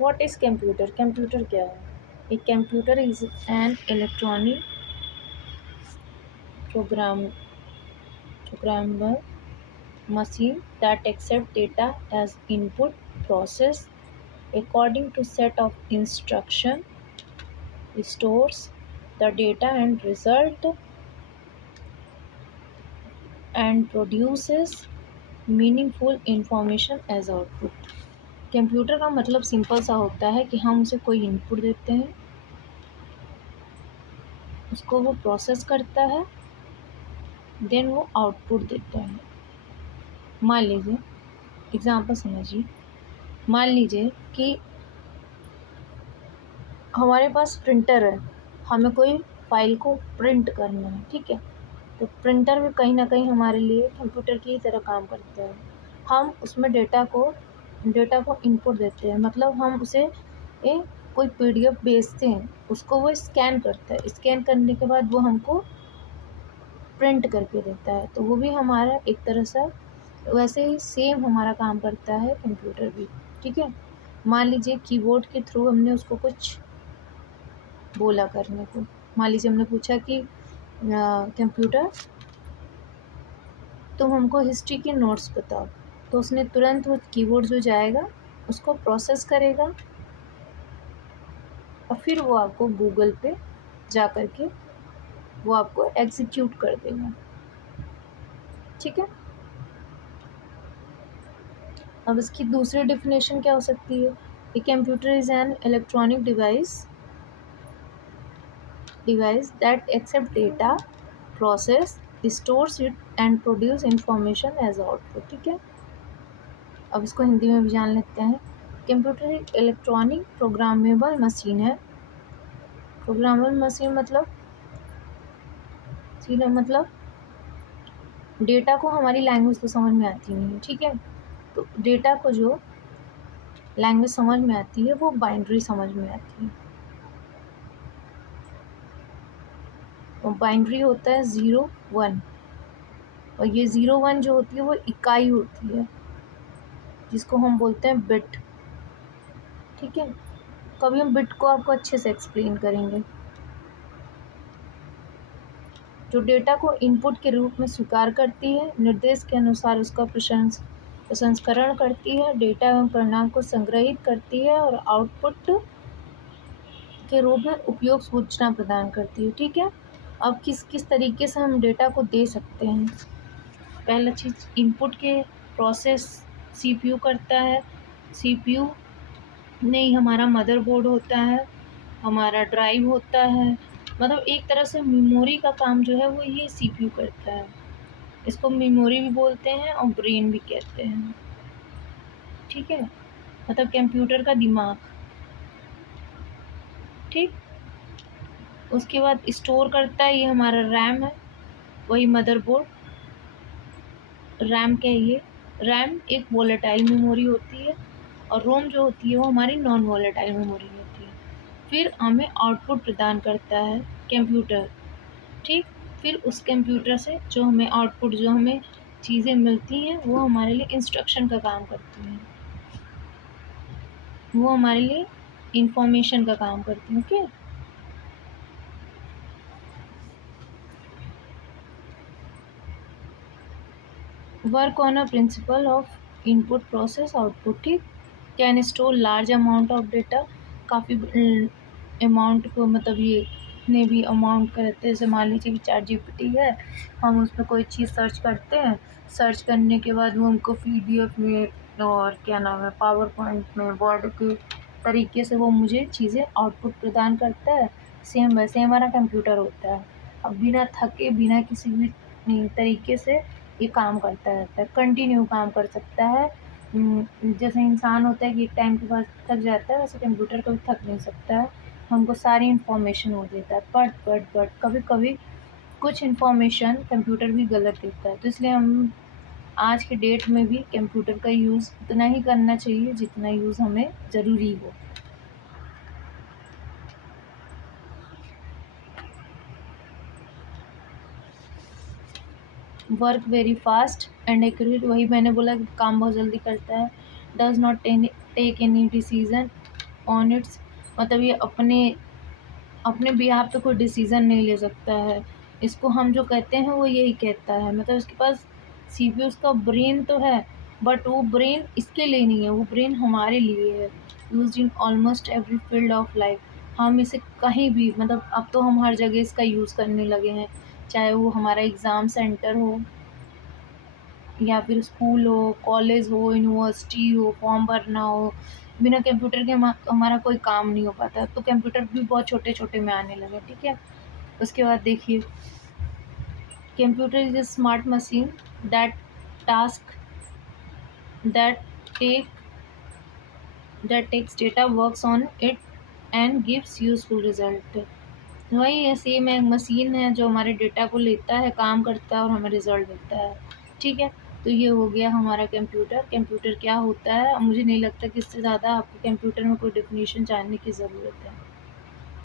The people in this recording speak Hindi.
What is computer? कंप्यूटर क्या है? A computer is an electronic programmable machine that accepts data as input, process according to set of instruction, stores the data and result, and produces meaningful information as output. Computer का मतलब सिंपल सा होता है कि हम उसे कोई इनपुट देते हैं, उसको वो प्रोसेस करता है, देन वो आउटपुट देता है। मान लीजिए, एग्जांपल समझिए, मान लीजिए कि हमारे पास प्रिंटर है, हमें कोई फाइल को प्रिंट करना है, ठीक है। तो प्रिंटर भी कहीं ना कहीं हमारे लिए कंप्यूटर की ही तरह काम करता है। हम उसमें डेटा को इनपुट देते हैं, मतलब हम उसे कोई पीडीएफ भेजते हैं, उसको वो स्कैन करता है, स्कैन करने के बाद वो हमको प्रिंट करके देता है। तो वो भी हमारा एक तरह से वैसे ही सेम हमारा काम करता है कंप्यूटर भी, ठीक है। मान लीजिए कीबोर्ड के थ्रू हमने उसको कुछ बोला करने को, मान लीजिए हमने पूछा कि कंप्यूटर तुम हमको हिस्ट्री के नोट्स बताओ, तो उसने तुरंत वो कीबोर्ड जो जाएगा उसको प्रोसेस करेगा और फिर वो आपको गूगल पे जा कर के वो आपको एग्जीक्यूट कर देगा, ठीक है। अब इसकी दूसरी डेफिनेशन क्या हो सकती है? A computer is an electronic device that accept data, process, stores it and produce information as output, ठीक है। अब इसको हिंदी में भी जान लेते हैं। कंप्यूटर एक इलेक्ट्रॉनिक प्रोग्रामेबल मशीन है। प्रोग्रामेबल मशीन मतलब डेटा को हमारी लैंग्वेज तो समझ में आती नहीं है, ठीक है। तो डेटा को जो लैंग्वेज समझ में आती है वो बाइनरी समझ में आती है। और बाइनरी होता है 0 1, और ये 0 1 जो होती है वो इकाई होती है, जिसको हम बोलते हैं बिट, ठीक है। कभी हम बिट को आपको अच्छे से एक्सप्लेन करेंगे। जो डेटा को इनपुट के रूप में स्वीकार करती है, निर्देश के अनुसार उसका प्रसंस्करण करती है, डेटा एवं परिणाम को संग्रहित करती है और आउटपुट के रूप में उपयोग सूचना प्रदान करती है, ठीक है। अब किस किस तरीके से हम डेटा को दे सकते हैं? पहला चीज़, इनपुट के प्रोसेस सीपीयू करता है। सीपीयू नहीं, हमारा मदरबोर्ड होता है, हमारा ड्राइव होता है, मतलब एक तरह से मेमोरी का काम जो है वो ये सीपीयू करता है। इसको मेमोरी भी बोलते हैं और ब्रेन भी कहते हैं, ठीक है। मतलब कंप्यूटर का दिमाग, ठीक। उसके बाद स्टोर करता है, ये हमारा रैम है, वही मदरबोर्ड। रैम कहिए, रैम एक वोलेटाइल मेमोरी होती है और रोम जो होती है वो हमारी नॉन वोलेटाइल मेमोरी होती है। फिर हमें आउटपुट प्रदान करता है कंप्यूटर, ठीक। फिर उस कंप्यूटर से जो हमें आउटपुट, जो हमें चीज़ें मिलती हैं वो हमारे लिए इंस्ट्रक्शन का काम करती हैं, वो हमारे लिए इंफॉर्मेशन का काम करती हैं, okay. Work on a principle of input process output, ठीक। Can store large amount of data, काफ़ी अमाउंट को, मतलब ये इतने भी अमाउंट करते हैं, जैसे मान लीजिए कि ChatGPT है, हम उस पर कोई चीज़ सर्च करते हैं, सर्च करने के बाद वो हमको PDF में और क्या नाम है पावर पॉइंट में, वर्ड के तरीके से वो मुझे चीज़ें आउटपुट प्रदान करता है। सेम वैसे हमारा कंप्यूटर होता है। अब बिना थके, बिना किसी भी तरीके से ये काम करता रहता है, कंटिन्यू काम कर सकता है। जैसे इंसान होता है कि एक टाइम के बाद थक जाता है, वैसे कंप्यूटर कभी थक नहीं सकता है, हमको सारी इन्फॉर्मेशन वो देता है। बट कभी कभी कुछ इन्फॉर्मेशन कंप्यूटर भी गलत देता है, तो इसलिए हम आज के डेट में भी कंप्यूटर का यूज़ उतना ही करना चाहिए जितना यूज़ हमें ज़रूरी हो। Work very fast and accurate, वही मैंने बोला कि काम बहुत जल्दी करता है। Does not take any decision on its, मतलब ये अपने अपने बिहाफ पे कोई डिसीज़न नहीं ले सकता है। इसको हम जो कहते हैं वो यही कहता है, मतलब इसके पास सीपीयू, उसका ब्रेन तो है, बट वो ब्रेन इसके लिए नहीं है, वो ब्रेन हमारे लिए है। Used in almost every field of life. हम इसे कहीं भी, मतलब अब तो हम हर जगह इसका यूज़ करने लगे हैं, चाहे वो हमारा एग्ज़ाम सेंटर हो या फिर स्कूल हो, कॉलेज हो, यूनिवर्सिटी हो, फॉर्म भरना हो। बिना कंप्यूटर के हमारा कोई काम नहीं हो पाता। तो कंप्यूटर भी बहुत छोटे-छोटे में आने लगे, ठीक है? उसके बाद देखिए, computer is a smart machine that task that take that takes data, works on it and gives useful result. वही है, सेम है, मशीन है जो हमारे डेटा को लेता है, काम करता है और हमें रिज़ल्ट देता है, ठीक है? तो ये हो गया हमारा कंप्यूटर। कंप्यूटर क्या होता है? मुझे नहीं लगता कि इससे ज़्यादा आपको कंप्यूटर में कोई डेफ़िनेशन जानने की ज़रूरत है।